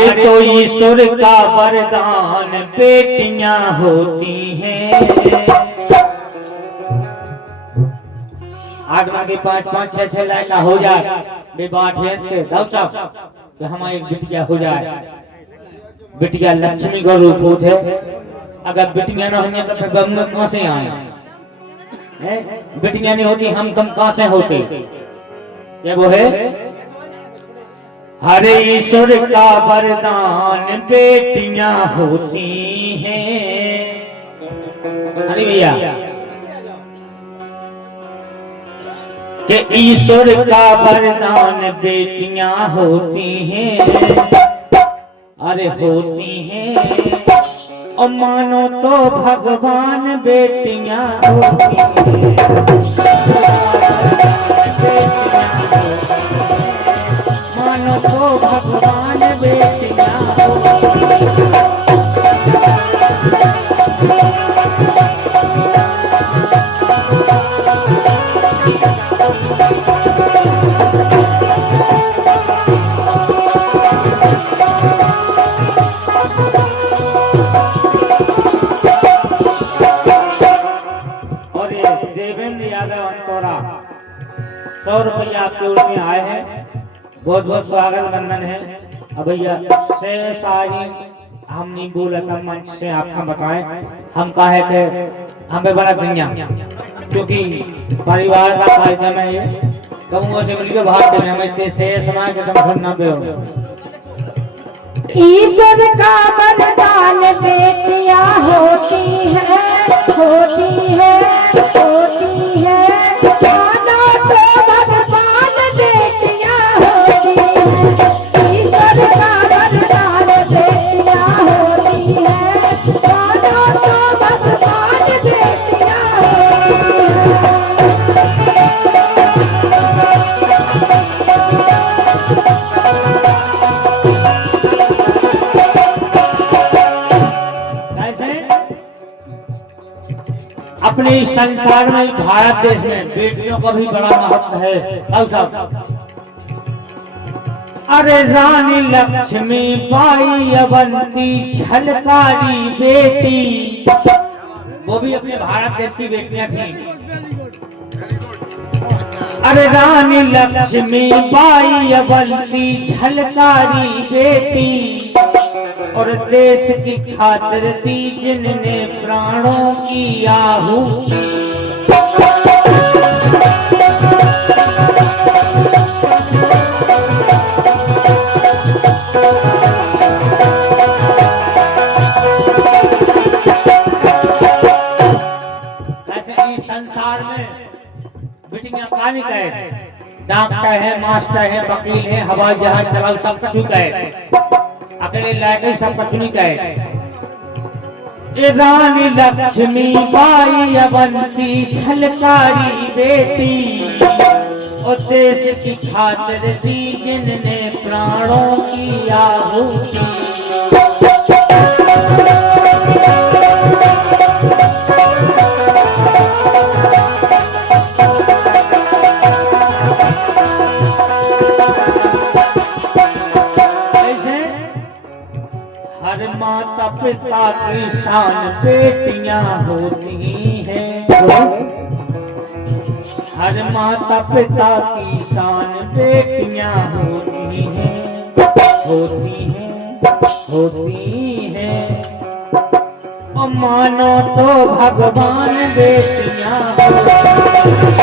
अरे तो ईश्वर का वरदान बेटियां होती हैं। आगमा के 5-5, 6-6 लाइन हो जाए विवाह के साहब कि हमारी एक बिटिया हो जाए। बिटिया लक्ष्मी का रूप होते, अगर बिटिया ना होंगे तो फिर बम कहां से आए? बिटिया नहीं होती हम कम कहां से होते? ये वो है हरे ईश्वर का वरदान बेटियां होती हैं। अरे भैया कि ईश्वर का वरदान बेटियां होती हैं। अरे होती हैं और मानो तो भगवान बेटियां होती हैं। मानो तो भगवान बेटियां होती हैं। ₹100 आपके ओर में आए हैं, बहुत बहुत स्वागत वंदन है। अब भैया से सारी हम नहीं बोला था मंच से आपका बताएं, हम कहे थे हमें बड़ा गंजा क्योंकि परिवार का कार्यक्रम है ये, कहूँगा से मिलकर बाहर देने हमें इतने से समाज के तुम सुनना पे हो। ईश्वर का वरदान बेटियां होती है, होती है, होती है। अपने संसार में भारत देश में बेटियों का भी बड़ा महत्व है साहब। अरे रानी लक्ष्मी बाई अवंती झलकारी बेटी, वो भी अपने भारत देश की बेटियां थी। अरे रानी लक्ष्मी बाई अवंती झलकारी बेटी और देश की खातिर दी जिनने प्राणों की आहुति। ऐसे इस संसार में बिटियां कानी कहे, डॉक्टर है, मास्टर है, वकील है, हवाई जहाज चलाओ, सब कुछ कहे, अकेले लायक सब कुछ नहीं कहे। रानी लक्ष्मी बाई अवंती झलकारी बेटी और देश की खातिर दी जिनने प्राणों की आहुति। हर माता पिता की शान बेटियां होती हैं। हर माता पिता की शान बेटियां होती हैं, होती हैं, होती हैं और मानो तो भगवान बेटियां होती हैं।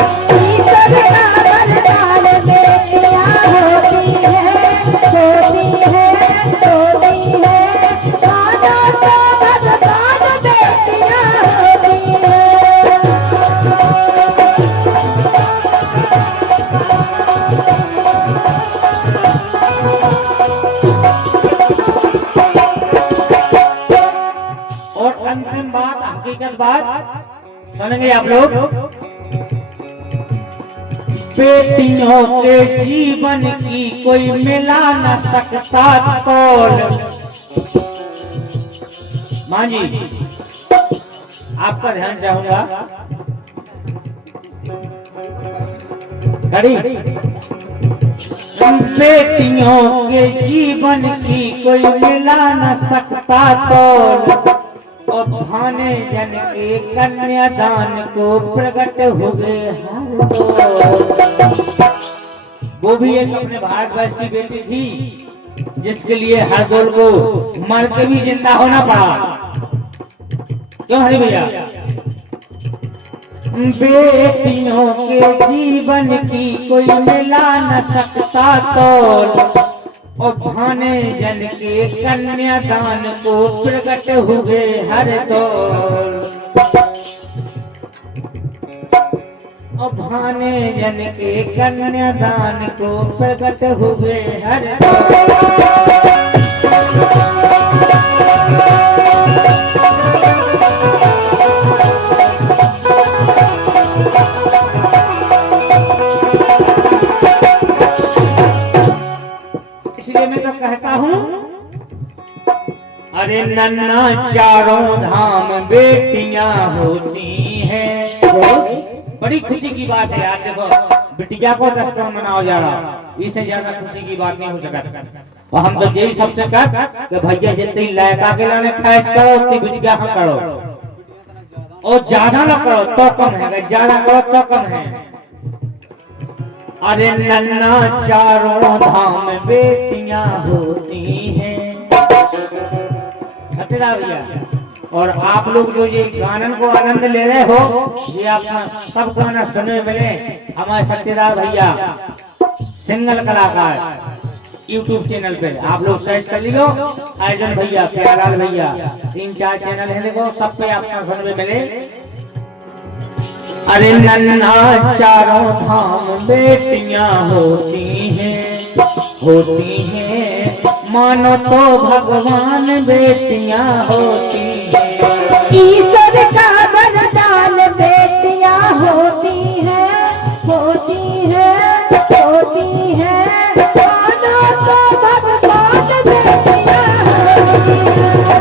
अंतिम बात, हकीकत बात सुनेंगे आप लोग। बेटियों के जीवन की कोई मिला न सकता तोल। मां जी आपका ध्यान चाहूंगा, खड़ी बेटियों के जीवन की कोई मिला न सकता तौल, और भाने जन के कन्यादान को प्रकट हुए हर दौर। वो भी एक अपने भारतवर्ष की बेटी थी जिसके लिए हर दौर को मर के भी जिंदा होना पड़ा। क्यों हरी भैया? बेटियों के जीवन की कोई मिला न सकता तौल, और भाने जन के कन्यादान को प्रकट हुए हर दौर। और भाने जन के कन्यादान को प्रकट हुए हर दौर। मैं तो कहता हूँ, अरे नन्ना चारों धाम बेटियां होती हैं। बड़ी खुशी की बात है यार। देखो बिटिया को दस्तों मनाओ जा रहा, इससे ज्यादा खुशी की बात नहीं हो सकती। और हम तो यही सबसे कह कि भैया जितनी लड़का के लाने खर्च करो उतनी बिटिया हम करो, और ज्यादा ना करो तो कम है, ज्यादा करो तो कम है। अरे नन्ना चारों धाम बेटियां होती हैं। भैया, और आप लोग जो ये गानन को आनंद ले रहे हो, ये आप सब गाना सुनने मिले हमारे सत्यदार भैया सिंगल कलाकार YouTube चैनल पे आप लोग सर्च कर लीजिए। अर्जुन भैया, प्यारालाल भैया, 3-4 चैनल है, देखो सब पे आपको सुनने मिले। अरे नन्ना चारों धाम बेटियां होती हैं, होती हैं, मानो तो भगवान बेटियां होती हैं। ईश्वर का वरदान बेटियां होती हैं, होती हैं, होती हैं, मानो तो भगवान बेटियां होती हैं।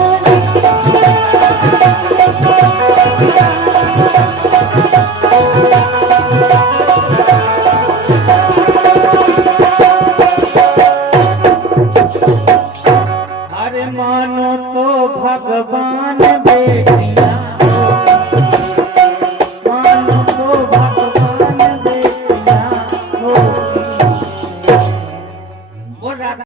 अरे मानो तो भगवान